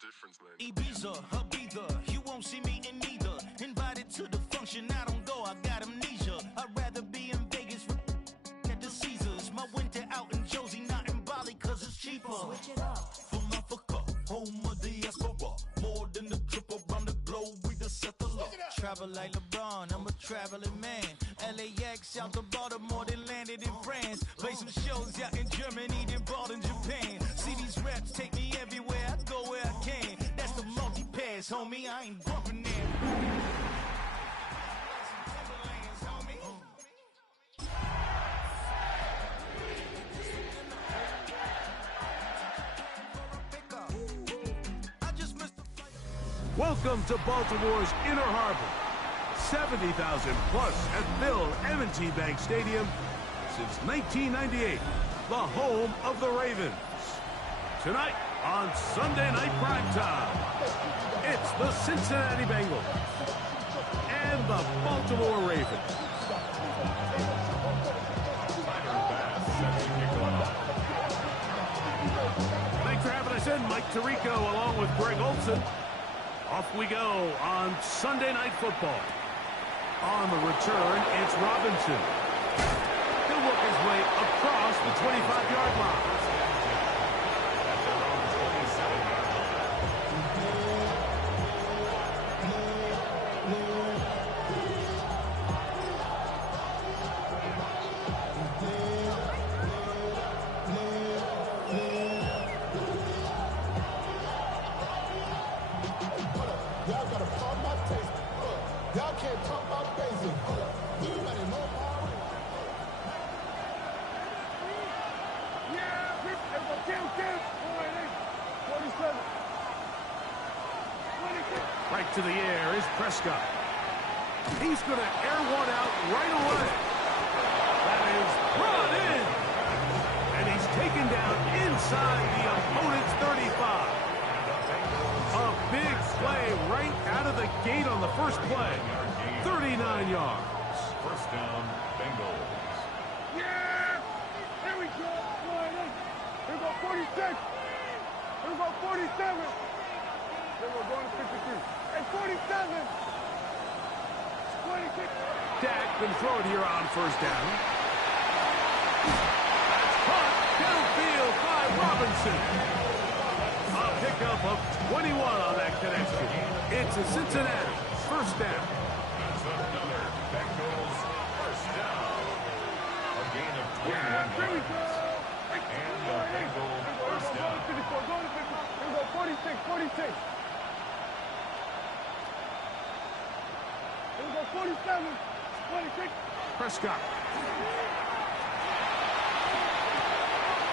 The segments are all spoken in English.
difference, man. Ibiza, Ibiza, you won't see me in neither. Invited to the function, I don't go, I got amnesia. I'd rather be in Vegas at the Caesars. My winter out in Josie, not in Bali, cause it's cheaper. Switch it up. From Africa, home of the diaspora. More than the trip around the globe, we done set the law. Travel like LeBron, I'm a traveling man. LAX out to Baltimore, then landed in France. Play some shows out in Germany, then bought in Japan. See these reps take me everywhere, I go where I can. That's the multi-pass, homie, I ain't bumping there. Welcome to Baltimore's Inner Harbor. 70,000 plus at Bill M&T Bank Stadium since 1998, the home of the Ravens. Tonight on Sunday Night Primetime, it's the Cincinnati Bengals and the Baltimore Ravens. Thanks for having us in, Mike Tirico along with Greg Olson. Off we go on Sunday Night Football. On the return, it's Robinson. He'll work his way across the 25-yard line. Right to the air is Prescott. He's going to air one out right away. That is brought in. And he's taken down inside the opponent's 35. A big play right out of the gate on the first play. 39 yards. First down, Bengals. Yeah! Here we go. Here we go, 46. Here we go, 47. Then we're going to 53. And 47. 26. Dak can throw it here on first down. That's caught downfield by Robinson. A pickup of 21 on that connection. It's a Cincinnati first down. That's another Bengals first down. A gain of 21 yards. And the Bengals first down. Here we go, 46. Here we go, 47, 26. Prescott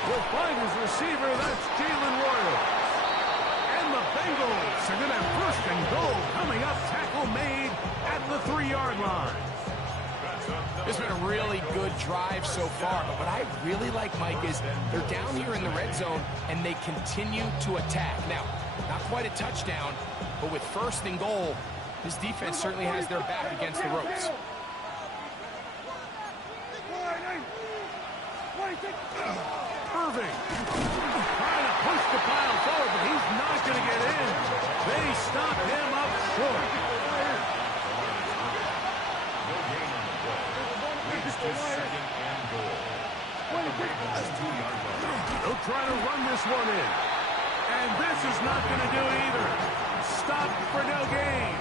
will find his receiver. That's Jalen Royal. And the Bengals are going to have first and goal coming up. Tackle made at the 3-yard line. It's been a really good drive so far, but what I really like, Mike, is they're down here in the red zone, and they continue to attack. Now, not quite a touchdown, but with first and goal, this defense certainly has their back against the ropes. Irving trying to push the pile forward, but he's not going to get in. They stop him up short. No gain on the play. Leads to second and goal. The Ravens 2-yard line. They'll try to run this one in. And this is not going to do it either. Stop for no gain.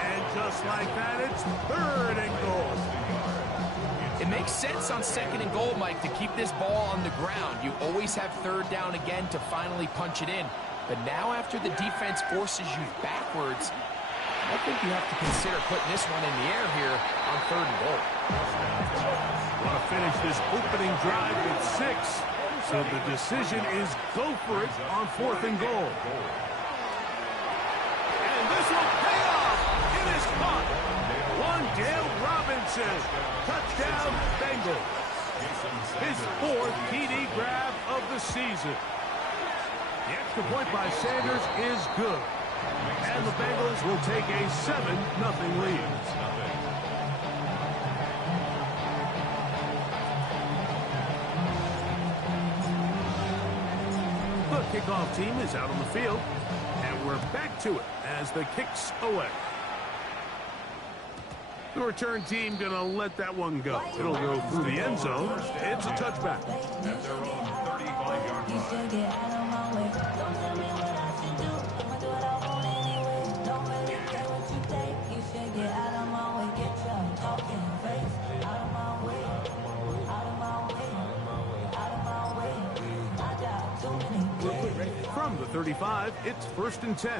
And just like that, it's third and goal. It makes sense on second and goal, Mike, to keep this ball on the ground. You always have third down again to finally punch it in. But now after the defense forces you backwards, I think you have to consider putting this one in the air here on third and goal. Want to finish this opening drive with 6. So the decision is go for it on fourth and goal. And this will pay off. It is caught. Wan'Dale Robinson. Touchdown, Bengals. His 4th TD grab of the season. The extra point by Sanders is good. And the Bengals will take a 7-0 lead. The kick kickoff team is out on the field, and we're back to it as the kick's away. The return team going to let that one go. It'll go through the end zone. It's a touchback. At their own 35-yard line. From the 35, it's 1st and 10.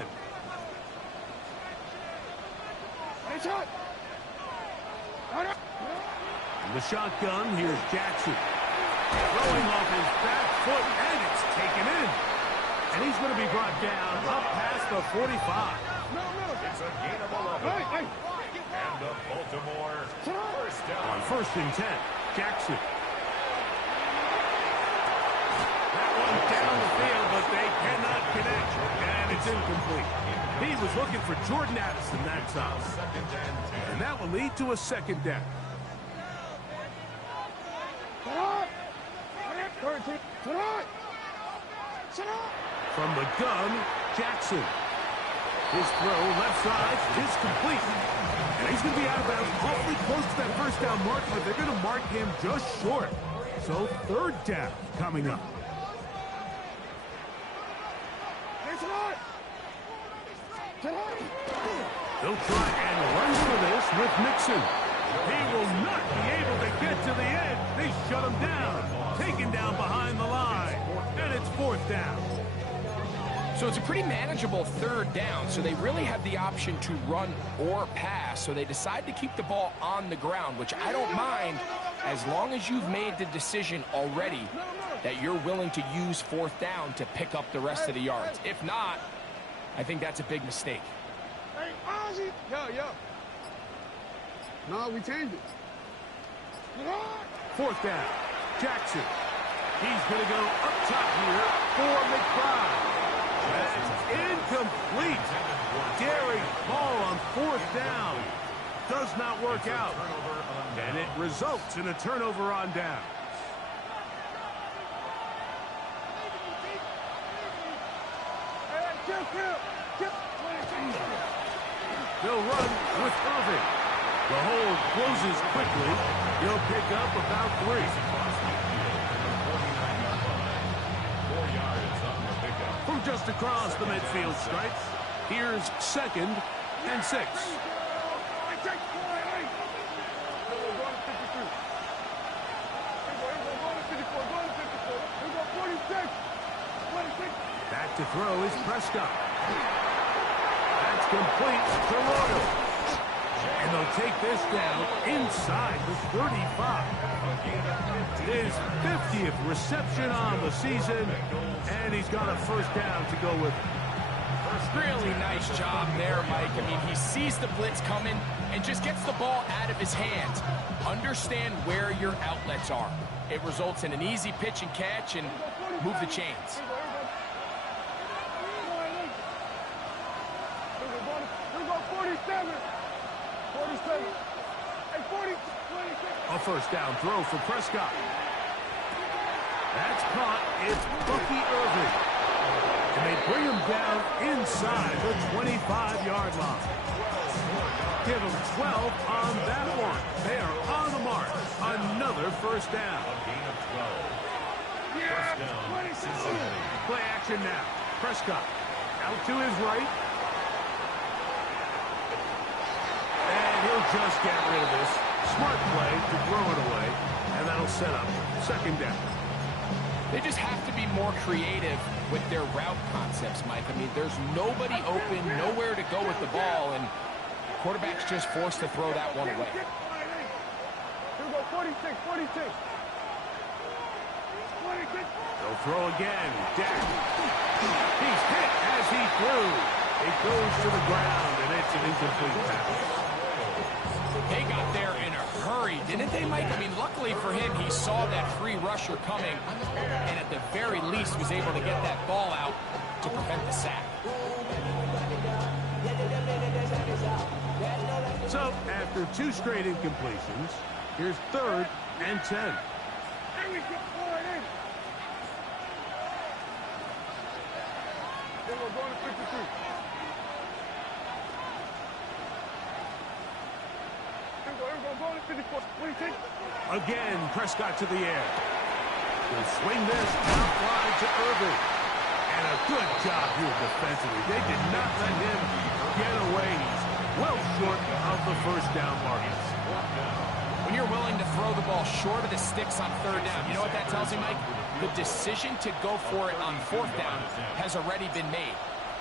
In the shotgun, here's Jackson. Throwing off his back foot, and it's taken in. And he's going to be brought down up past the 45. It's a gain of 11. And the Baltimore first down. On 1st and 10, Jackson. That one down the field, but they cannot connect. And it's incomplete. He was looking for Jordan Addison that time. And that will lead to a 2nd down. From the gun, Jackson. His throw, left side, is complete. And he's going to be out of bounds awfully close to that 1st down mark, but they're going to mark him just short. So 3rd down coming up. They'll try and run through this with Mixon. He will not be able to get to the edge. They shut him down. Taken down behind the line. And it's 4th down. So it's a pretty manageable 3rd down, so they really have the option to run or pass, so they decide to keep the ball on the ground, which I don't mind as long as you've made the decision already that you're willing to use 4th down to pick up the rest of the yards. If not, I think that's a big mistake. Hey, Ozzy! Yo. No, we changed it. 4th down, Jackson. He's going to go up top here for McBride. That's incomplete. Daring ball on 4th down. Does not work out. And it results in a turnover on down. They'll run with Irving. The hold closes quickly. He'll pick up about 3. From just across the midfield stripe, here's 2nd and 6. Back to throw is Prescott. That's complete to Royal. And they'll take this down inside the 35. His 50th reception on the season, and he's got a 1st down to go with it. Really nice job there, Mike. I mean, he sees the blitz coming and just gets the ball out of his hands. Understand where your outlets are. It results in an easy pitch and catch and move the chains. A 1st down throw for Prescott. That's caught. It's Bucky Irving. And they bring him down inside the 25-yard line. Give him 12 on that one. They are on the mark. Another 1st down. Play action now. Prescott out to his right. And he'll just get rid of this. Smart play to throw it away. And that'll set up 2nd down. They just have to be more creative with their route concepts, Mike. I mean, there's nobody open, nowhere to go with the ball, and quarterback's just forced to throw that one away. Here we go, 46. They'll throw again. Dak. He's hit as he threw. It goes to the ground, and it's an incomplete pass. They got there in a hurry, didn't they, Mike? I mean, luckily for him, he saw that free rusher coming, and at the very least was able to get that ball out to prevent the sack. So, after 2 straight incompletions, here's 3rd and 10. going to 54. 26. Again, Prescott to the air. He'll swing this out wide to Irving. And a good job here defensively. They did not let him get away. He's well short of the first down markers. When you're willing to throw the ball short of the sticks on third down, you know what that tells me, Mike? The decision to go for it on fourth down has already been made.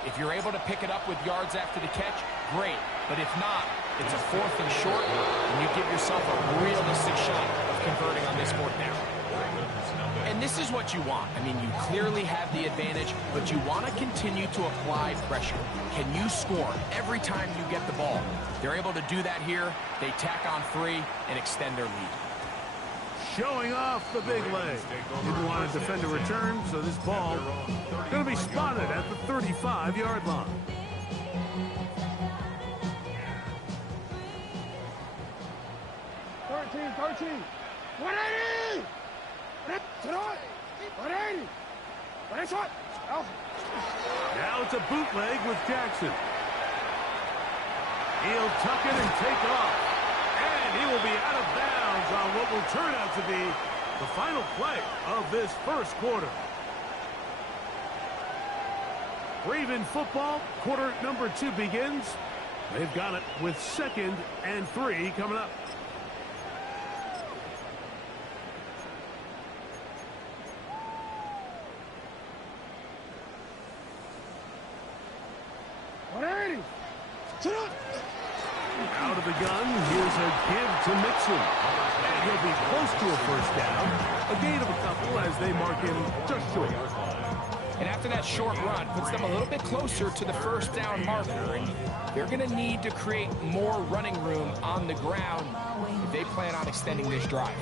If you're able to pick it up with yards after the catch, great. But if not, it's a fourth and short, and you give yourself a realistic shot of converting on this fourth down. And this is what you want. I mean, you clearly have the advantage, but you want to continue to apply pressure. Can you score every time you get the ball? They're able to do that here. They tack on 3 and extend their lead. Showing off the big leg. Didn't want to defend a return, so this ball going to be spotted at the 35-yard line. $13. 180! 180! Now it's a bootleg with Jackson. He'll tuck it and take off. And he will be out of bounds on what will turn out to be the final play of this first quarter. Raven football, quarter number 2 begins. They've got it with 2nd and 3 coming up. Out of the gun, here's a give to Mixon. And he'll be close to a first down. A gain of a couple as they mark him just short. And after that short run, puts them a little bit closer to the first down marker. And they're going to need to create more running room on the ground if they plan on extending this drive.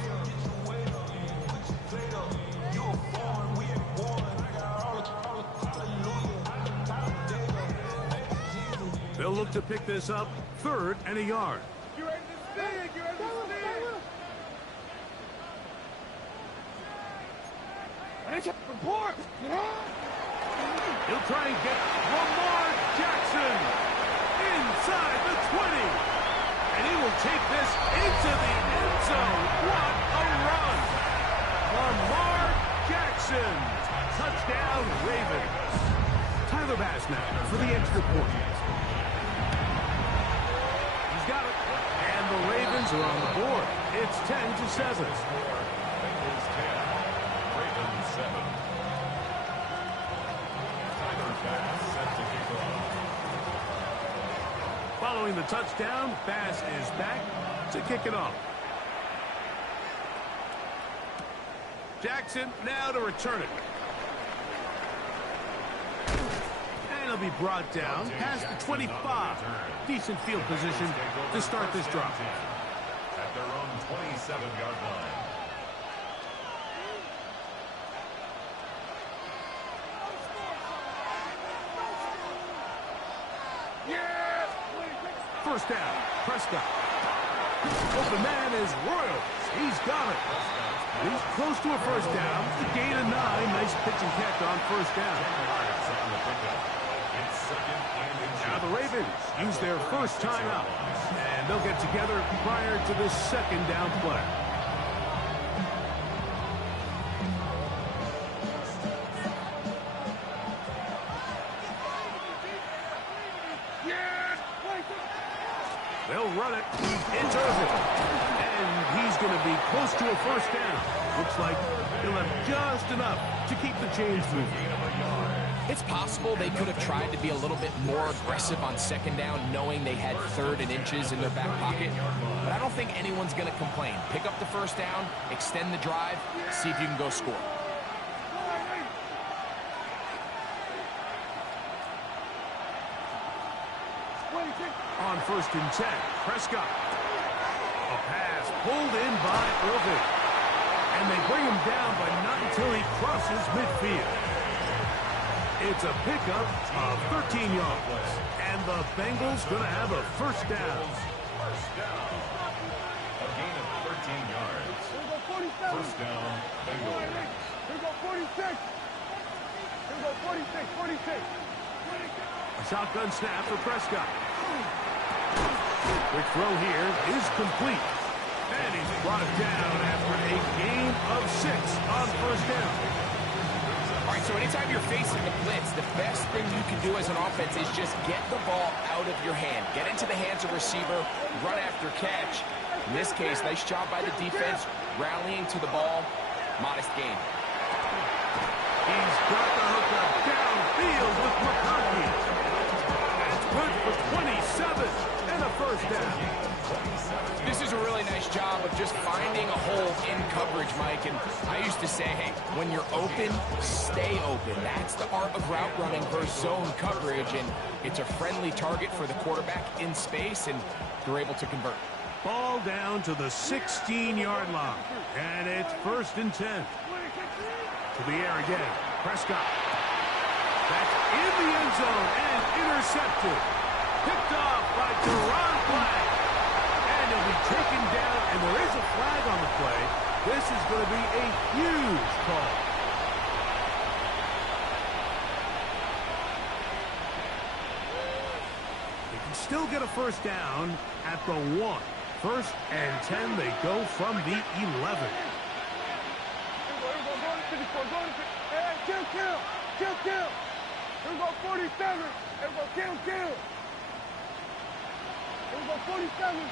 They'll look to pick this up 3rd and a yard. You ready to stick? You ready to stick? Report! He'll try and get Lamar Jackson inside the 20. And he will take this into the end zone. What a run! Lamar Jackson. Touchdown, Ravens. Tyler Bass now for the extra point. He's got it. And the Ravens are on the board. It's 10-7. Bengals 10, Ravens 7. Tyler Bass set to kick off. Following the touchdown, Bass is back to kick it off. Jackson now to return it. And he'll be brought down past the 25. Decent field position to start this drive. At their own 27-yard line. First down, Prescott. Open man is Royals. He's got it. He's close to a first down. The gain of 9. Nice pitch and catch on first down. Now the Ravens use their first timeout. And they'll get together prior to the second down play. They'll run it into it. And he's going to be close to a first down. Looks like he'll have just enough to keep the chains moving. It's possible they could have tried to be a little bit more aggressive on second down, knowing they had 3rd and inches in their back pocket. But I don't think anyone's going to complain. Pick up the first down, extend the drive, see if you can go score. On 1st and 10, Prescott. A pass pulled in by Irving. And they bring him down, but not until he crosses midfield. It's a pickup of 13 yards. And the Bengals going to have a first down. First down. A gain of 13 yards. First down, Bengals. Here go 46. Here go 46, 46. A shotgun snap for Prescott. Quick throw here is complete. And he's brought down after a game of 6 on first down. All right, so anytime you're facing the blitz, the best thing you can do as an offense is just get the ball out of your hand. Get into the hands of receiver, run after catch. In this case, nice job by the defense, rallying to the ball. Modest gain. He's got the hookup downfield with McConkey. That's good for 27 and a first down. This is a really nice job of just finding a hole in coverage, Mike. And I used to say, hey, when you're open, stay open. That's the art of route running versus zone coverage. And it's a friendly target for the quarterback in space, and they're able to convert. Ball down to the 16-yard line. And it's 1st and 10. To the air again. Prescott. That's in the end zone and intercepted. Picked off by Teron Black. And he'll be taken down, and there is a flag on the play. This is going to be a huge call. They can still get a first down at the 1. 1st and 10, they go from the 11. Hey, kill. Here we go, 47. Here we go, kill. Here we go, 47.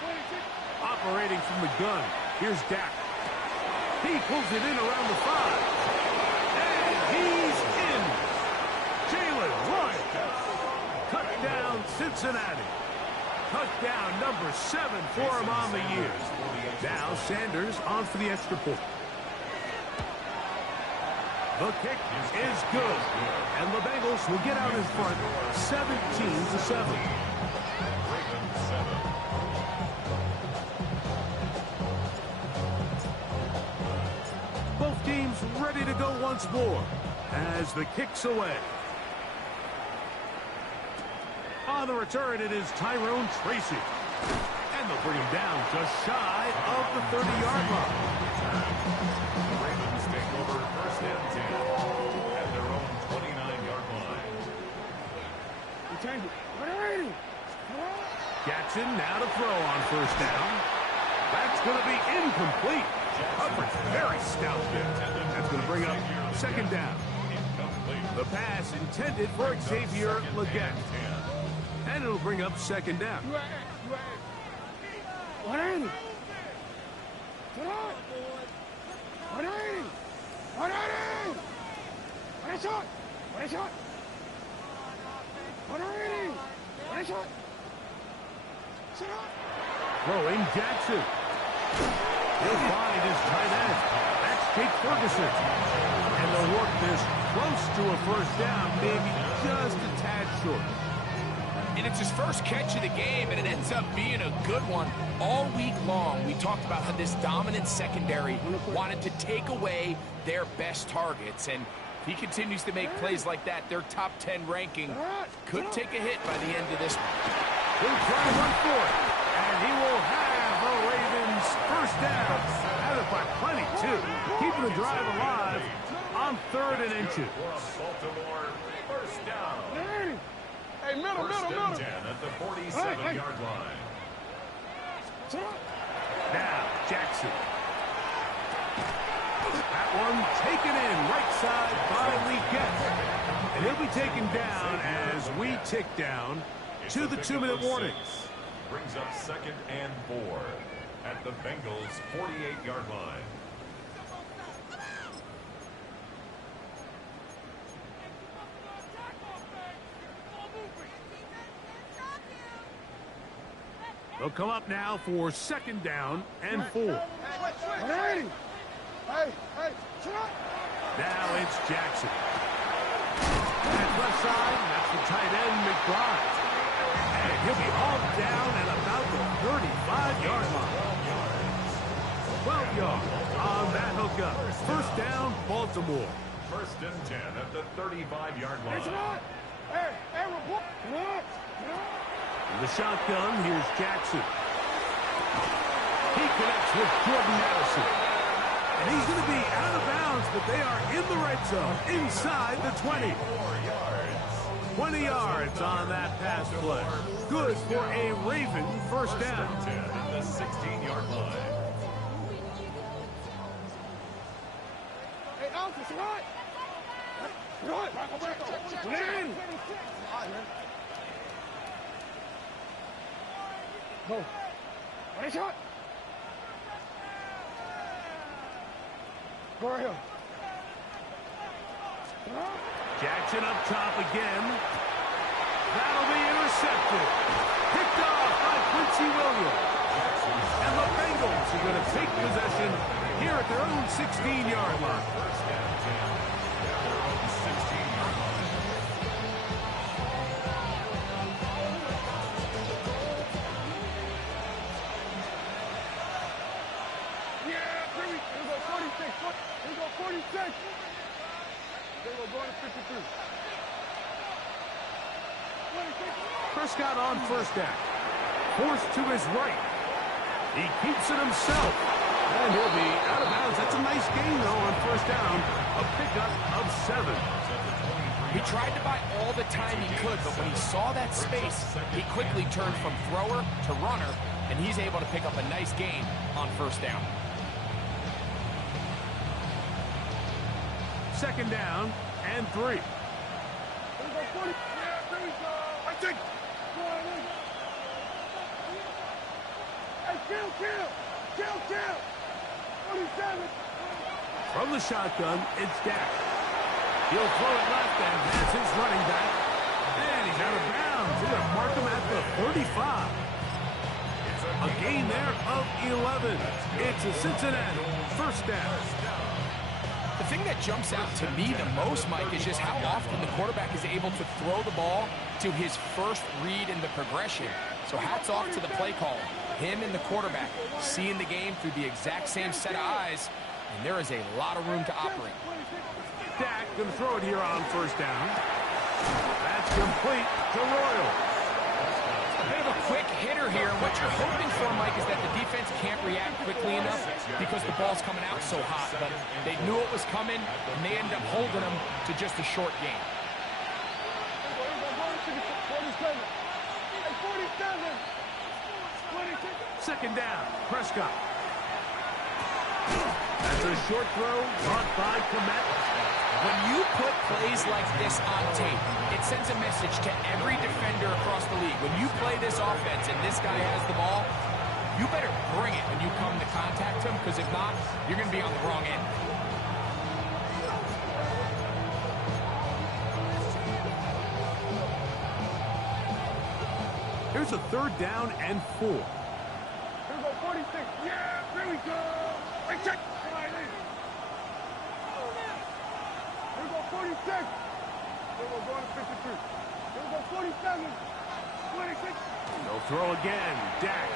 26. Operating from the gun. Here's Dak. He pulls it in around the 5. And he's in. Jalen Ryan. Touchdown, Cincinnati. Touchdown number 7 for him on the year. Now Sanders on for the extra point. The kick is good. And the Bengals will get out in front 17-7. Both teams ready to go once more as the kick's away. On the return, it is Tyrone Tracy. And they'll bring him down just shy of the 30-yard line. Ravens take over 1st and 10 at their own 29-yard line. Jackson now to throw on 1st down. That's going to be incomplete. Coverage very stout there. That's going to bring up 2nd down. The pass intended for Xavier Legette. And it'll bring up 2nd down. Throwing Jackson. He'll find his tight end. That's Jake Ferguson. And they'll work this close to a 1st down, maybe just a tad short. And it's his first catch of the game, and it ends up being a good one. All week long, we talked about how this dominant secondary wanted to take away their best targets, and he continues to make plays like that. Their top 10 ranking could take a hit by the end of this one. He'll try to run for it, and he will have the Ravens 1st down. Had it by plenty, too. Keeping the drive alive on 3rd and inches. Baltimore, 1st down. Hey, middle. 1st and 10 at the 47-yard line. Now, Jackson. That one taken in right side by Legette. And he'll be taken down as we tick down to the 2-minute warning. Brings up 2nd and 4 at the Bengals' 48-yard line. They'll come up now for 2nd down and 4. Hey, Now it's Jackson. And left side, that's the tight end, McBride. And he'll be hauled down at about the 35-yard line. 12 yards on that hookup. 1st down, Baltimore. 1st and 10 at the 35-yard line. In the shotgun, here's Jackson. He connects with Jordan Addison. And he's going to be out of bounds, but they are in the red zone, inside the 20. 4 yards. 20 yards on that pass play. Good for a Raven first down. 10 at the 16-yard line. Hey, Alpha, right. Right. Land. Go. Ready, shot. Go right here. Jackson up top again. That'll be intercepted. Picked off by Quincy Williams. And the Bengals are going to take possession here at their own 16-yard line. First down 10 at their own 16-yard line. Yeah, here we go 46. Here we go 46. They will go to 53. Prescott on first down. Forced to his right. He keeps it himself. And he'll be out of bounds. That's a nice gain, though, on first down. A pickup of 7. He tried to buy all the time he could, but when he saw that space, he quickly turned from thrower to runner, and he's able to pick up a nice gain on first down. Second down and 3. Here we go 40. Yeah, there we go. I think. Hey, kill. 47. From the shotgun, it's Dak. He'll throw it left, and that's his running back. And he's out of bounds. They're going to mark him at the 35. A gain there of 11. It's a Cincinnati first down. The thing that jumps out to me the most, Mike, is just how often the quarterback is able to throw the ball to his first read in the progression. So hats off to the play caller. Him and the quarterback seeing the game through the exact same set of eyes, and there is a lot of room to operate. Dak going to throw it here on first down. That's complete to Royal. A bit of a quick hitter here. What you're hoping for, Mike, is that the defense can't react quickly enough because the ball's coming out so hot. But they knew it was coming, and they end up holding them to just a short game. 47. Hey, 47. 26. Second down, Prescott. That's a short throw caught by Kmet. When you put plays like this on tape, it sends a message to every defender across the league. When you play this offense and this guy has the ball, you better bring it when you come to contact him, because if not, you're going to be on the wrong end. Here's a third down and 4. Here we go 46. Yeah, there we go. Hey, check. Here we go 46. Here we go going to 53. Here we go 47. 26. They'll throw again. Dak.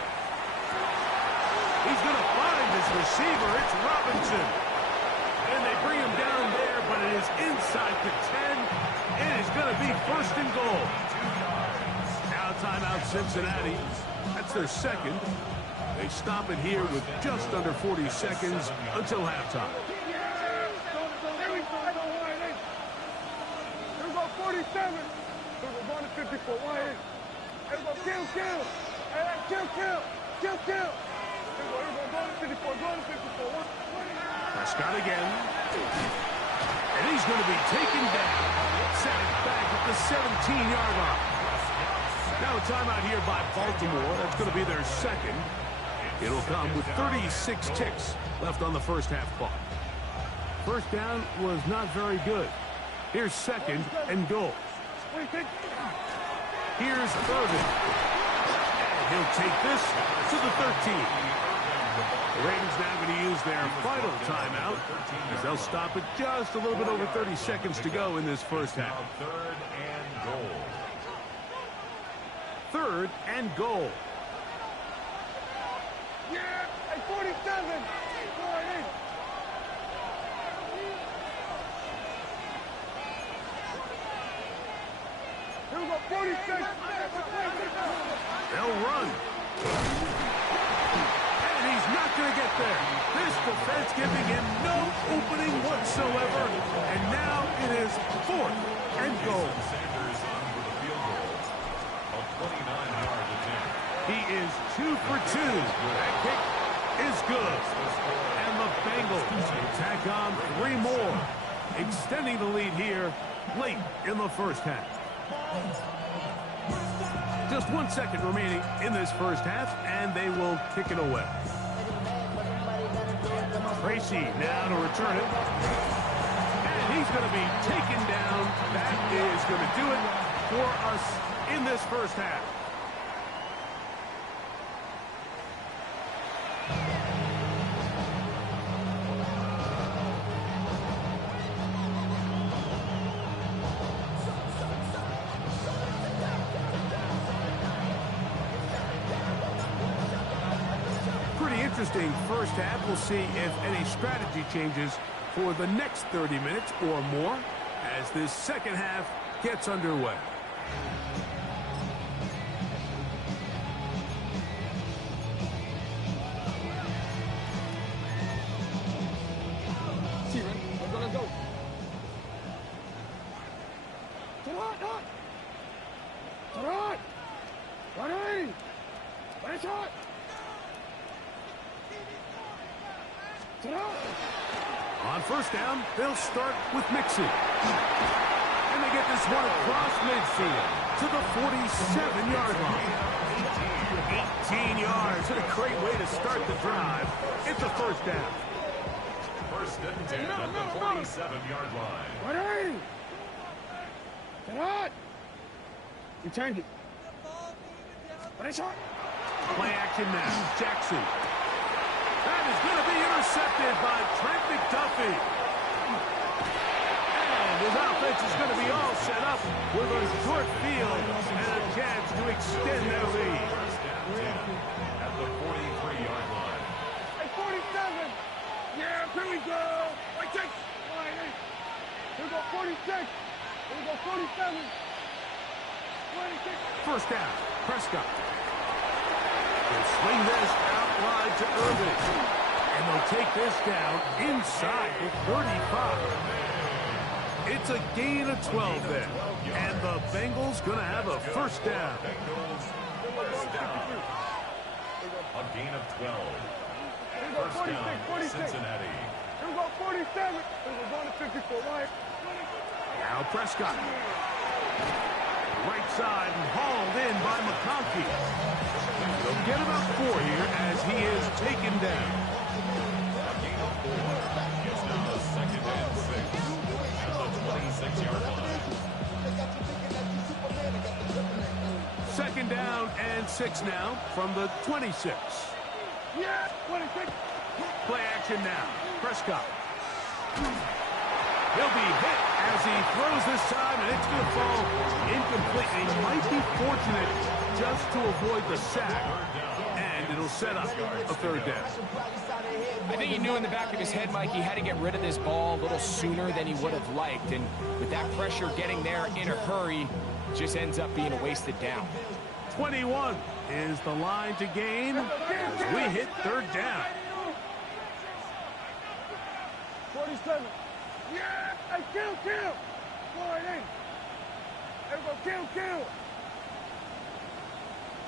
He's going to find his receiver. It's Robinson. And they bring him down there, but it is inside the 10. It is going to be first and goal. Now timeout Cincinnati. That's their second. They stop it here with just under 40 seconds until halftime. Here we go. Here we go 47. Here we go going to 54. One in. Here we go kill. Hey, kill. Here we go going to 54. Going to 54. One. Prescott again. And he's going to be taken down. Set it back at the 17-yard line. Now a timeout here by Baltimore. That's going to be their second. It'll come with 36 ticks left on the first half clock. First down was not very good. Here's second and goal. Here's Irvin. And he'll take this to the 13. The Ravens now going to use their final timeout as they'll stop it just a little bit over 30 seconds to go in this first half. Third and goal. Third and goal. Yeah, at 47. Going in. Here we go, 46. They'll run. And he's not going to get there. This defense giving him no opening whatsoever. And now it is fourth and goal. Sanders on He is 2 for 2. That kick is good. And the Bengals tack on 3 more, extending the lead here late in the first half. Just 1 second remaining in this first half, and they will kick it away. Tracy now to return it. And he's going to be taken down. That is going to do it for us in this first half. Interesting first half. We'll see if any strategy changes for the next 30 minutes or more as this second half gets underway. Let's go. On first down, they'll start with Mixon. And they get this one across midfield to the 47-yard line. 18 yards. And a great way to start the drive. It's a first down. First and 10 at the 47-yard line. You turned it. Play action now. Jackson. That is going to be intercepted by Trent McDuffie. And his offense is going to be all set up with a short field and a chance to extend their lead. First and 10 at the 43-yard line. Hey, 47. Yeah, here we go. Wait, take. Here we go, 46. Here we go, 47. 26. First down, Prescott. They'll swing this out wide to Irving. And they'll take this down inside the 35. It's a gain of 12 there. And the Bengals going to have a first down. Bengals first down. A gain of 12. First down, Cincinnati. Here we go, 47. Here we go, going to 54. Right. Now Prescott. Right side and hauled in by McConkey. They'll get about 4 here as he is taken down. A gain of 4. It's now second and 6 at the 26-yard line. Second down and 6 now from the 26. Yeah, 26. Play action now. Prescott. He'll be hit as he throws this time, and it's going to fall incomplete. He might be fortunate just to avoid the sack, and it'll set up a third down. I think he knew in the back of his head, Mike, he had to get rid of this ball a little sooner than he would have liked, and with that pressure getting there in a hurry, it just ends up being a wasted down. 21 is the line to gain as we hit third down. 47. Yeah! Hey, kill! Go right in. Here we go, kill!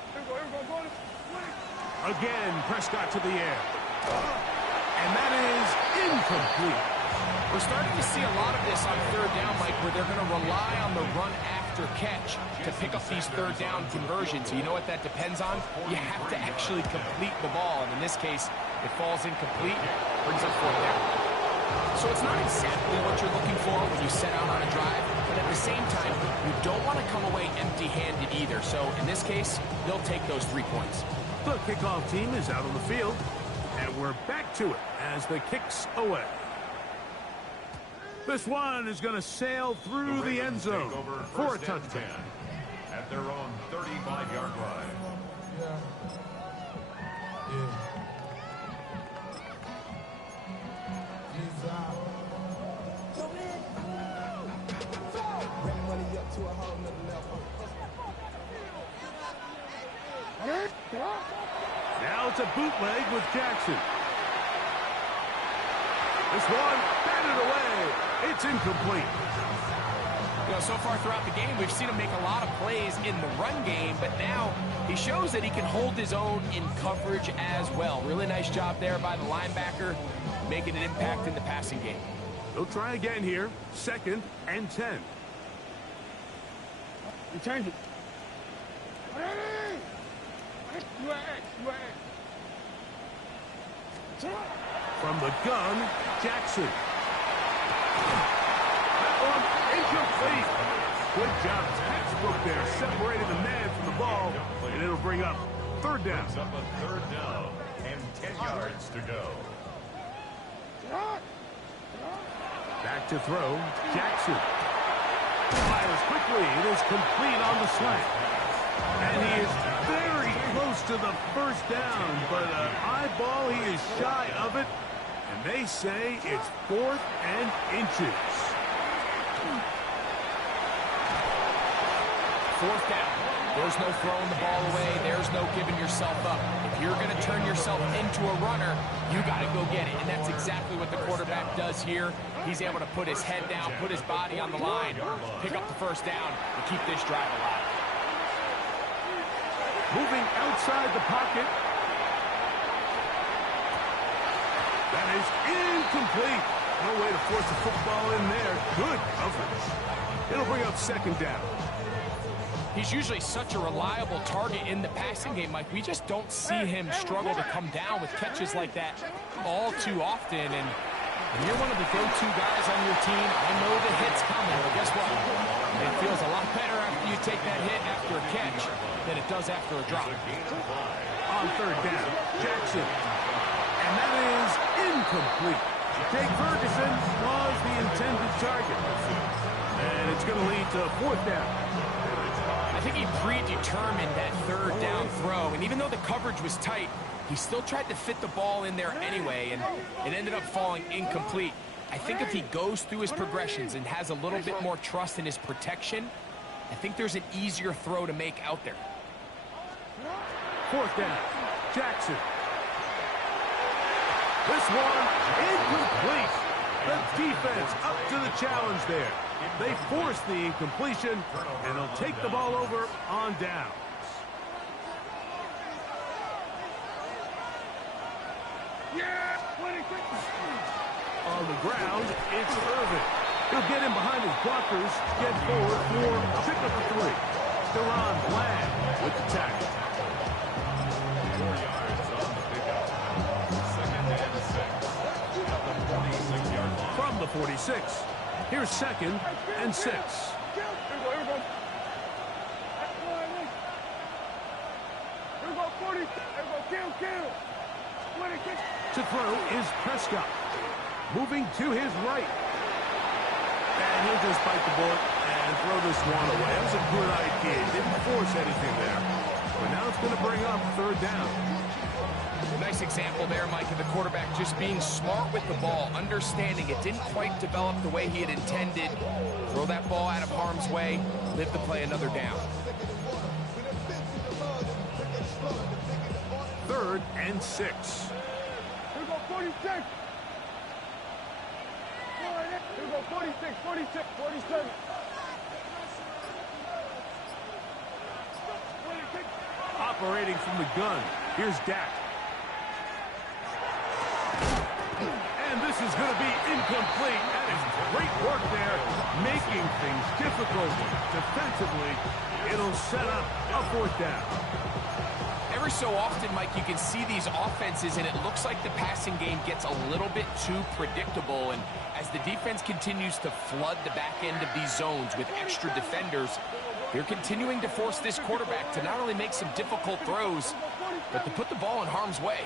Here we go, go. Again, Prescott to the air. And that is incomplete. We're starting to see a lot of this on third down, Mike, where they're going to rely on the run after catch to pick up these third down conversions. So you know what that depends on? You have to actually complete the ball. And in this case, it falls incomplete, brings up fourth down. So it's not exactly what you're looking for when you set out on a drive, but at the same time, you don't want to come away empty-handed either. So in this case, they'll take those 3 points. The kickoff team is out on the field, and we're back to it as the kick's away. This one is going to sail through the end zone for a touchdown. At their own 35-yard line. Now it's a bootleg with Jackson. This one batted away. It's incomplete. You know, so far throughout the game, we've seen him make a lot of plays in the run game, but now he shows that he can hold his own in coverage as well. Really nice job there by the linebacker, making an impact in the passing game. They'll try again here. 2nd and 10. You change it. You are From the gun, Jackson. That one incomplete. Good job. Textbook there, separating the man from the ball, and it'll bring up 3rd down. Brings up a 3rd down and 10 yards to go. Back to throw, Jackson. Fires quickly. It is complete on the slant. And he is very close to the 1st down, but an high ball, he is shy of it. And they say it's 4th and inches. 4th down. There's no throwing the ball away. There's no giving yourself up. If you're going to turn yourself into a runner, you got to go get it. And that's exactly what the quarterback does here. He's able to put his head down, put his body on the line, pick up the 1st down, and keep this drive alive. Moving outside the pocket. That is incomplete. No way to force the football in there. Good coverage. It'll bring up 2nd down. He's usually such a reliable target in the passing game, Mike. We just don't see him struggle to come down with catches like that all too often. And you're one of the go-to guys on your team. I know the hit's coming, but guess what? It feels a lot better after you take that hit after a catch than it does after a drop. On 3rd down, Jackson. And that is incomplete. Jake Ferguson was the intended target. And it's going to lead to 4th down. I think he predetermined that 3rd down throw, and even though the coverage was tight, he still tried to fit the ball in there anyway, and it ended up falling incomplete. I think if he goes through his progressions and has a little bit more trust in his protection, I think there's an easier throw to make out there. 4th down, Jackson. This one incomplete. The defense up to the challenge there. They force the incompletion, and they'll take the ball over on downs. On the ground, it's Irvin. He'll get in behind his blockers, get forward for a pickup of 3. Deron Bland with the tackle. 4 yards on the pickup. 2nd and 6. At the 46-yard line. From the 46. Here's 2nd and 6. Here we go. 40. Here we go. Kill. 26. To throw is Prescott. Moving to his right. And he'll just bite the bullet and throw this one away. That was a good idea. Didn't force anything there. But now it's going to bring up 3rd down. A nice example there, Mike, of the quarterback just being smart with the ball, understanding it didn't quite develop the way he had intended. Throw that ball out of harm's way, live to play another down. 3rd and 6. Here we go. 46. Here we go. 46. 47. 46. Operating from the gun. Here's Dak. And this is going to be incomplete. That is great work there, making things difficult defensively. It'll set up a 4th down. Every so often, Mike, you can see these offenses, and it looks like the passing game gets a little bit too predictable. And as the defense continues to flood the back end of these zones with extra defenders, they're continuing to force this quarterback to not only make some difficult throws, but to put the ball in harm's way.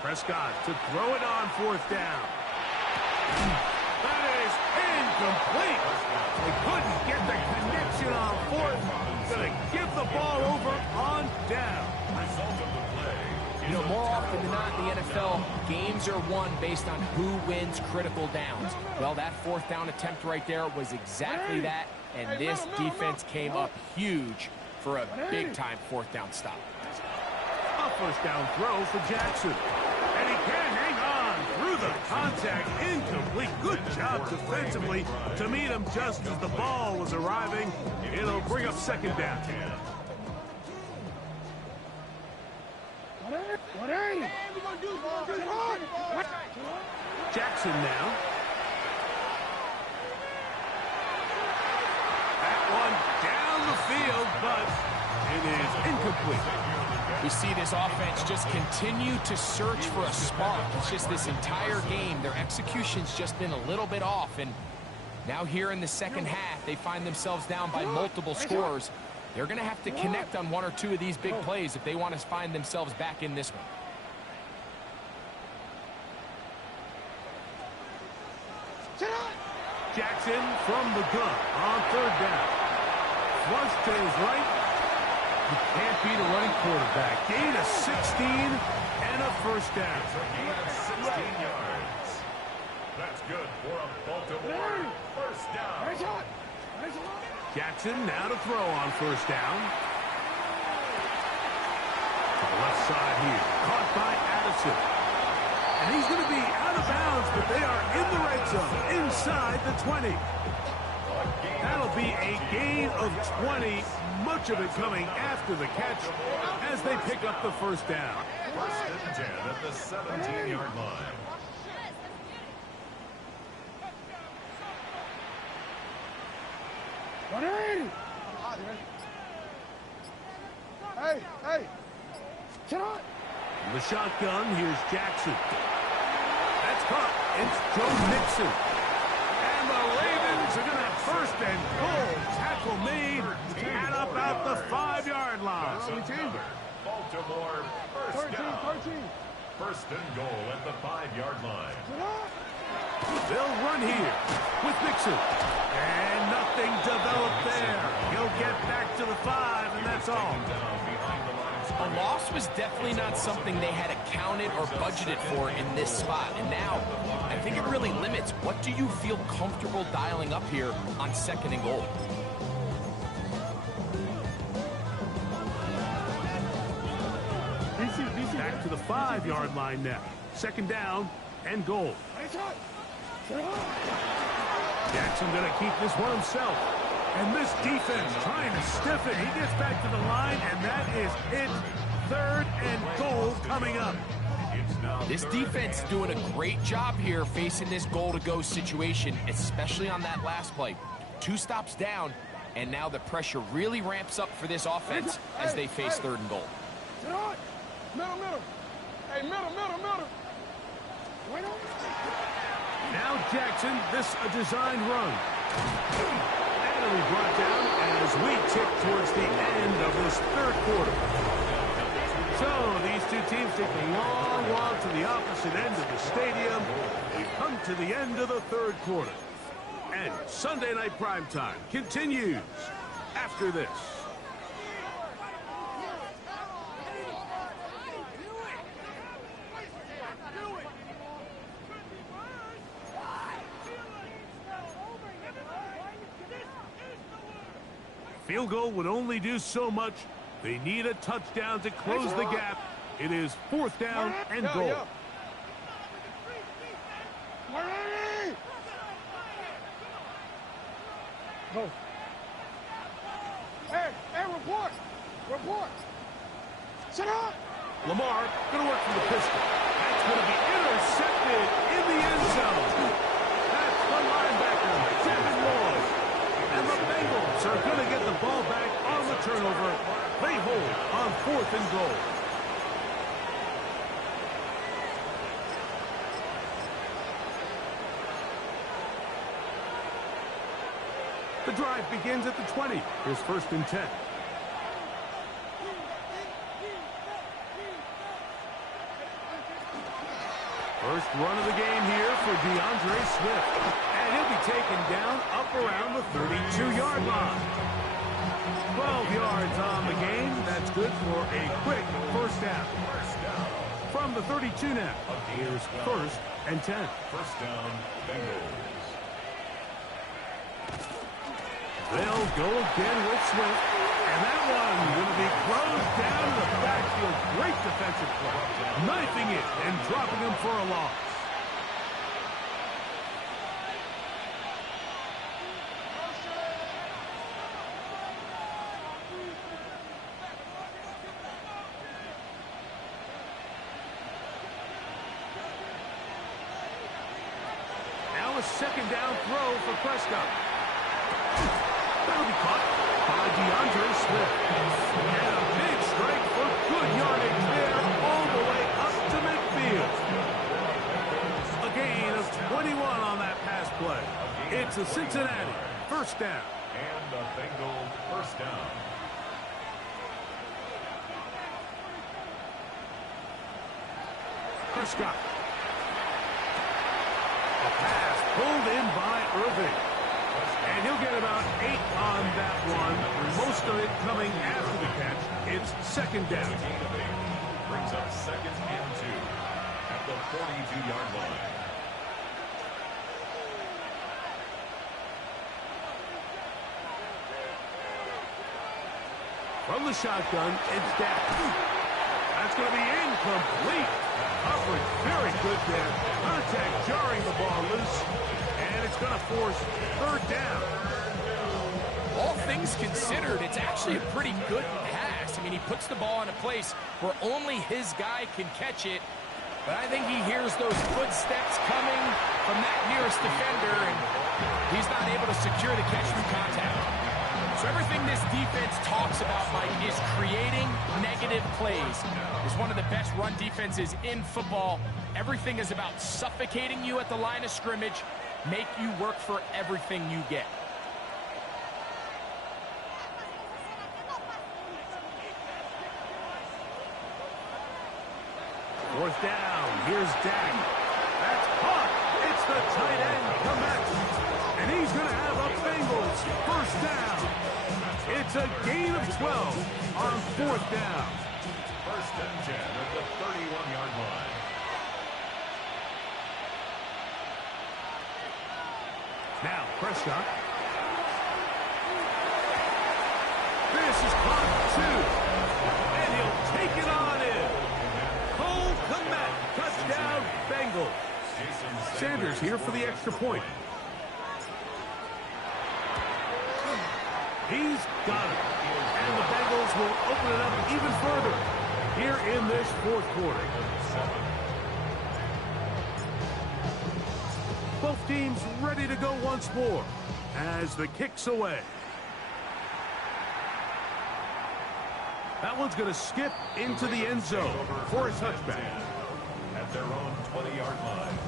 Prescott to throw it on 4th down. That is incomplete. They couldn't get the connection on 4th. Going to give the ball over on down. Result of the play. You know, more often than not in the NFL, games are won based on who wins critical downs. Well, that 4th down attempt right there was exactly that, and this defense came up huge for a big-time 4th down stop. A 1st down throw for Jackson. And he can hang on through the contact, incomplete. Good job defensively to meet him just as the ball was arriving. It'll bring up second down. Jackson now. That one down the field, but it is incomplete. We see this offense just continue to search for a spark. It's just this entire game, their execution's just been a little bit off. And now here in the second half, they find themselves down by multiple scores. They're going to have to connect on one or two of these big plays if they want to find themselves back in this one. Jackson from the gun on third down. Flush to his right. You can't beat a running quarterback. Gain of 16 and a first down. Gain of 16 yards. That's good for a Baltimore first down. Jackson now to throw on first down. To the left side here. Caught by Addison. And he's going to be out of bounds, but they are in the red zone, inside the 20. That'll be a gain of 20, much of it coming after the catch as they pick up the first down. First and 10 at the 17-yard line. Hey! The shotgun, here's Jackson. That's caught. It's Joe Mixon. And the Ravens are going to have first and goal. Tackle made at about the 5-yard line. Baltimore first down. First and goal at the 5-yard line. They'll run here with Mixon. And nothing developed there. He'll get back to the 5, and that's all. A loss was definitely not something they had accounted or budgeted for in this spot. And now, I think it really limits what do you feel comfortable dialing up here on second and goal. Back to the 5-yard line now. Second down and goal. Jackson going to keep this one himself. And this defense trying to stiff it. He gets back to the line, and that is it. Third and goal coming up. This defense doing a great job here facing this goal-to-go situation, especially on that last play. 2 stops down, and now the pressure really ramps up for this offense as they face third and goal. Middle. Hey, middle. Now Jackson, this a designed run. And it'll be brought down as we tick towards the end of this third quarter. So these two teams take a long walk to the opposite end of the stadium. We've come to the end of the third quarter. And Sunday Night Primetime continues after this. Field goal would only do so much. They need a touchdown to close the gap. It is fourth down and goal. Go. Hey, report. Sit up. Lamar going to work for the pistol. That's going to be intercepted in the end zone. That's the linebacker, Devin Lloyd. And the Bengals are going to get the ball back on the turnover. They hold on fourth and goal. The drive begins at the 20. Here's first and 10. First run of the game here for DeAndre Swift. And he'll be taken down up around the 32-yard line. 12 yards on the game. That's good for a quick first down. From the 32 now. Here's first and 10. First down, Bengals. They'll go again with Swift. And that one going to be closed down in the backfield. Great defensive play. Knifing it and dropping him for a loss. second down throw for Prescott. That'll be caught by DeAndre Swift. And a big strike for good yardage there all the way up to midfield. A gain of 21 on that pass play. It's a Cincinnati first down. And the Bengals first down. Prescott. A pass pulled in by Irving. And he'll get about 8 on that one. Most of it coming after the catch. It's second down. Brings up second and 2 at the 42-yard line. From the shotgun, it's Dak. That's going to be incomplete. Coverage very good there. Contact jarring the ball loose. And it's going to force third down. All things considered, it's actually a pretty good pass. I mean, he puts the ball in a place where only his guy can catch it. But I think he hears those footsteps coming from that nearest defender, and he's not able to secure the catch through contact. So everything this defense talks about, Mike, is creating negative plays. It's one of the best run defenses in football. Everything is about suffocating you at the line of scrimmage, make you work for everything you get. Fourth down. Here's Dak. That's caught. It's the tight end, Komet. And he's going to have a Bengals first down. It's a gain of 12 on fourth down. First and 10 at the 31-yard line. Now, Prescott. This is caught 2. And he'll take it on in. Cole Komet, touchdown, Bengals. Sanders here for the extra point. He's got it. And the Bengals will open it up even further here in this fourth quarter. Both teams ready to go once more as the kick's away. That one's going to skip into the end zone for a touchback. At their own 20-yard line.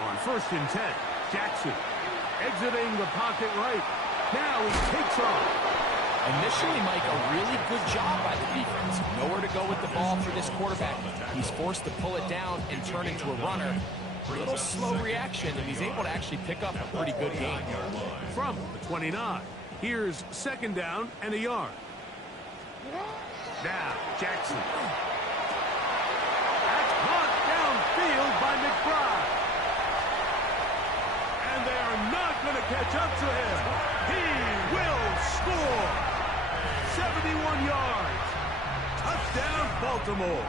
On first and 10, Jackson exiting the pocket right. Now he takes off. Initially, Mike, a really good job by the defense. Nowhere to go with the ball for this quarterback. He's forced to pull it down and turn into a runner. A little slow reaction, and he's able to actually pick up a pretty good gain. From the 29, here's second down and a yard. Now, Jackson. That's caught downfield by McBride. And they are not going to catch up to him. He will score. 71 yards. Touchdown, Baltimore.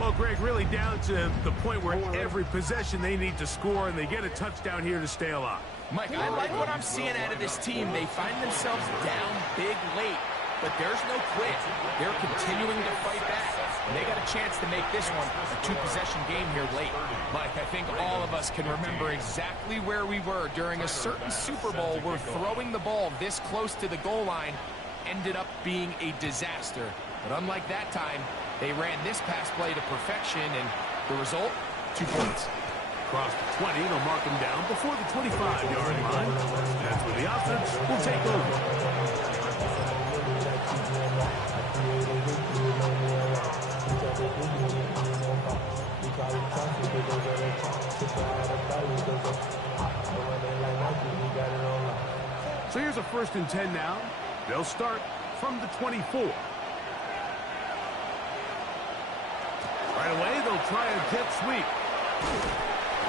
Well, Greg, really down to the point where every possession they need to score, and they get a touchdown here to stay alive. Mike, I like what I'm seeing out of this team. They find themselves down big late, but there's no quit. They're continuing to fight back, and they got a chance to make this one a two-possession game here late. Mike, I think all of us can remember exactly where we were during a certain Super Bowl where throwing the ball this close to the goal line ended up being a disaster. But unlike that time, they ran this pass play to perfection, and the result, 2 points. Across the 20, they'll mark him down before the 25-yard line. That's where the offense will take over. So here's a first and 10 now. They'll start from the 24. Right away, they'll try a jet sweep.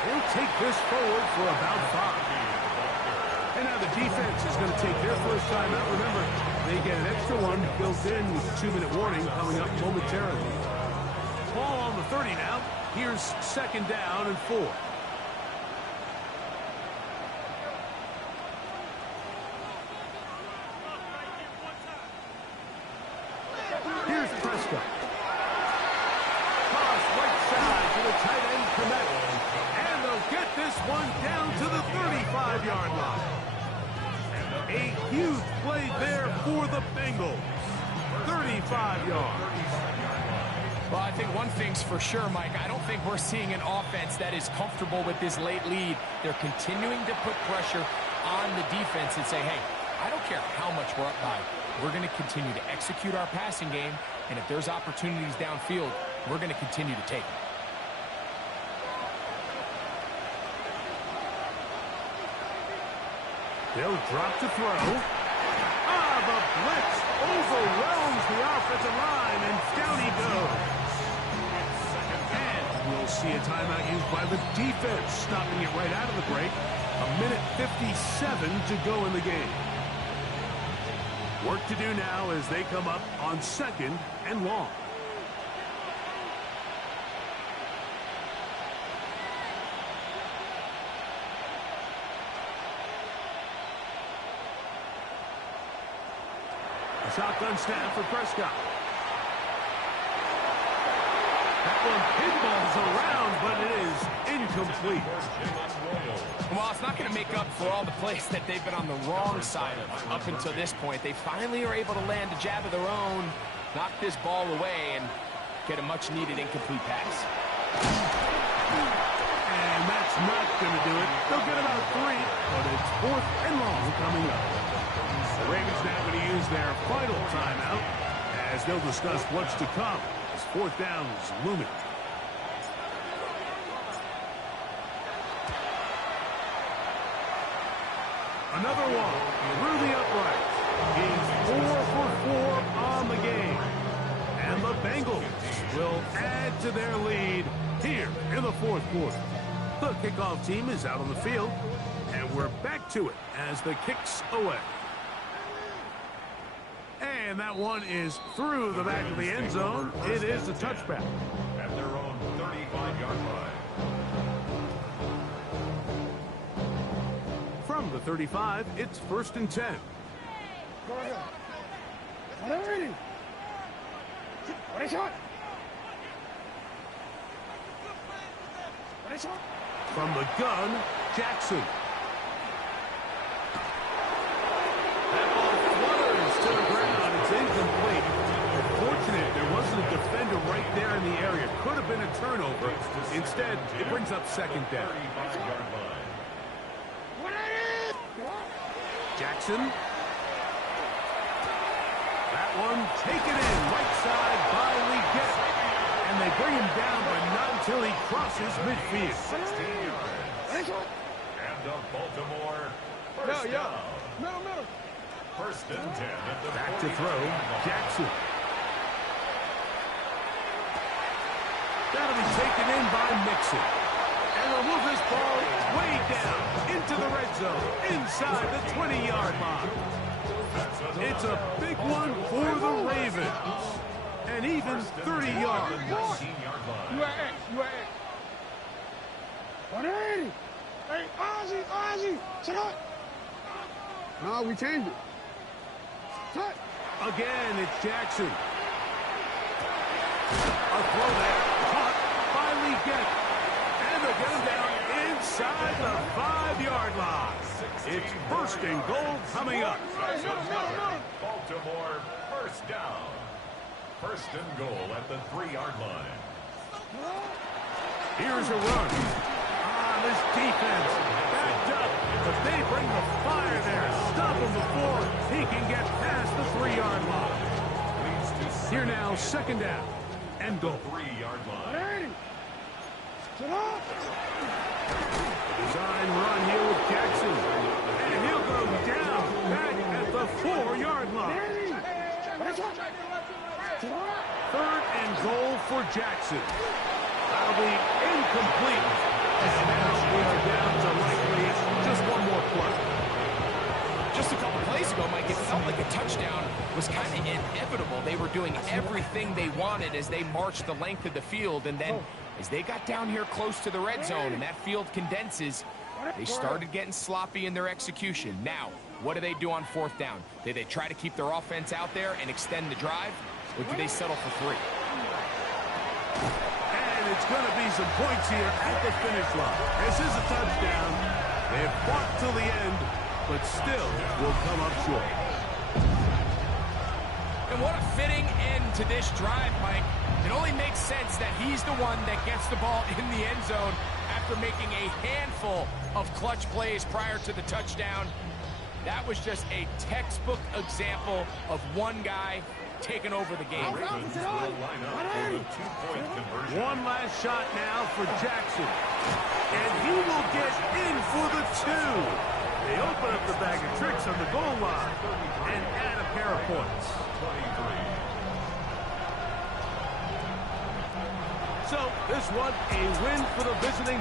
He'll take this forward for about 5. And now the defense is going to take their first time out. Remember, they get an extra one built in with a 2-minute warning coming up momentarily. Ball on the 30 now. Here's second down and 4. connect. And they'll get this one down to the 35-yard line. A huge play there for the Bengals. 35 yards. Well, I think one thing's for sure, Mike. I don't think we're seeing an offense that is comfortable with this late lead. They're continuing to put pressure on the defense and say, hey, I don't care how much we're up by. We're going to continue to execute our passing game, and if there's opportunities downfield, we're going to continue to take them. They'll drop to throw. The blitz overwhelms the offensive line, and down he goes. And we'll see a timeout used by the defense, stopping it right out of the break. 1:57 to go in the game. Work to do now as they come up on 2nd and long. A shotgun snap for Prescott. That one pinballs around, but it is incomplete. Well, it's not going to make up for all the plays that they've been on the wrong side of up until this point. They finally are able to land a jab of their own, knock this ball away, and get a much-needed incomplete pass. And that's not going to do it. They'll get about 3, but it's 4th and long coming up. The Ravens now going to use their final timeout as they'll discuss what's to come as 4th down is looming. Another one through the uprights. He's 4 for 4 on the game. And the Bengals will add to their lead here in the 4th quarter. The kickoff team is out on the field, and we're back to it as the kick's away. And that one is through the back of the end zone. It is a touchback. At their own 35-yard line. From the 35, it's 1st and 10. Go ahead. Ready. Ready, shot. Ready, shot. From the gun, Jackson. That ball flutters to the ground. It's incomplete. Unfortunate there wasn't a defender right there in the area. Could have been a turnover. Instead, it brings up 2nd down. 35-yard line. Jackson. That one taken in right side by Legette. And they bring him down, but not until he crosses midfield. 16 yards. And the Baltimore first down. Middle. 1st and 10 at the Back to throw, Jackson. That'll be taken in by Mixon. And they'll move this ball way down into the red zone, inside the 20-yard line. It's a big one for the Ravens. And even 30 yards. 19-yard line. You at X. 180. Hey, Ozzy. Sit up. No, we changed it. Sit. Again, it's Jackson. A throw there, caught by Legette. And they get him down inside the 5-yard line. It's 1st and goal coming up. Baltimore first down. 1st and goal at the 3-yard line. Here's a run. This defense backed up, but they bring the fire there. Stop him before he can get past the 3-yard line. Here now, 2nd down and goal. 3-yard line. Sit up. Design run here with Jackson. And he'll go down back at the 4-yard line. 3rd and goal for Jackson. That'll be incomplete. And now we are down to likely just one more play. Just a couple plays ago, Mike, it felt like a touchdown was kind of inevitable. They were doing everything they wanted as they marched the length of the field, and then as they got down here close to the red zone and that field condenses, they started getting sloppy in their execution. Now, what do they do on 4th down? Do they try to keep their offense out there and extend the drive, or do they settle for 3? And it's going to be some points here at the finish line. This is a touchdown. They've fought till the end, but still will come up short. And what a fitting end to this drive, Mike. It only makes sense that he's the one that gets the ball in the end zone after making a handful of clutch plays prior to the touchdown. That was just a textbook example of one guy taking over the game. One last shot now for Jackson. And he will get in for the 2. They open up the bag of tricks on the goal line and add a pair of points. So this one a win for the visiting